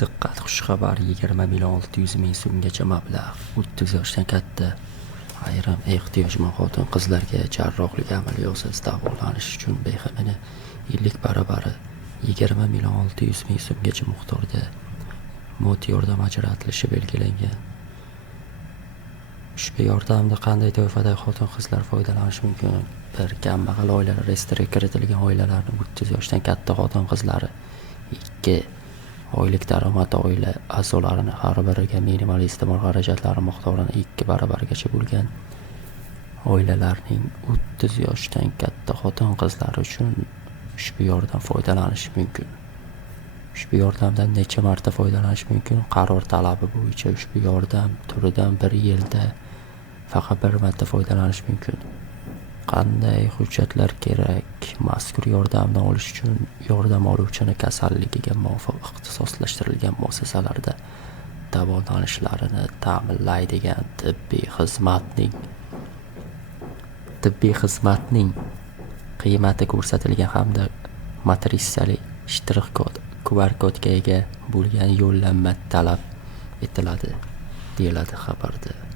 Diqqat, xushxabar: 20,600,000 so'mgacha mablag'. 30 yoshdan katta ayrim ehtiyojmand xotin-qizlarga jarrohlik amaliyotisiz davolanish uchun BXMning yillik barabari 20,600,000 so'mgacha miqdorda moddiy yordam ajratilishi belgilangan. Ushbu yordamdan qanday toifadagi xotin-qizlar foydalanishi mumkin? 1. Kambag'al oilalar reyestriga kiritilgan oilalarning 30 yoshdan katta xotin-qizlari. 2. Oylik daromad oila a'zolarining har biriga minimal iste'mol xarajatlari miqdorini 2 baravargacha bo'lgan oilalarning 30 yoshdan katta xotin-qizlari uchun ushbu yordam foydalanishi mumkin. Ushbu yordamdan necha marta foydalanish mumkin? Qaror talabi bo'yicha ushbu yordam turidan 1 yilda faqat 1 marta foydalanish mumkin. Qanday hujjatlar kerak? Mazkur yordamni olish uchun yordam oluvchini kasalligiga muvofiq ixtisoslashtirilgan muassasalarda davolanishlarini ta'minlaydigan tibbiy xizmatning qiymati ko'rsatilgan hamda matrisali shtrix kod QR kodga ega bo'lgan yo'llanma talab etiladi, deyiladi xabarda.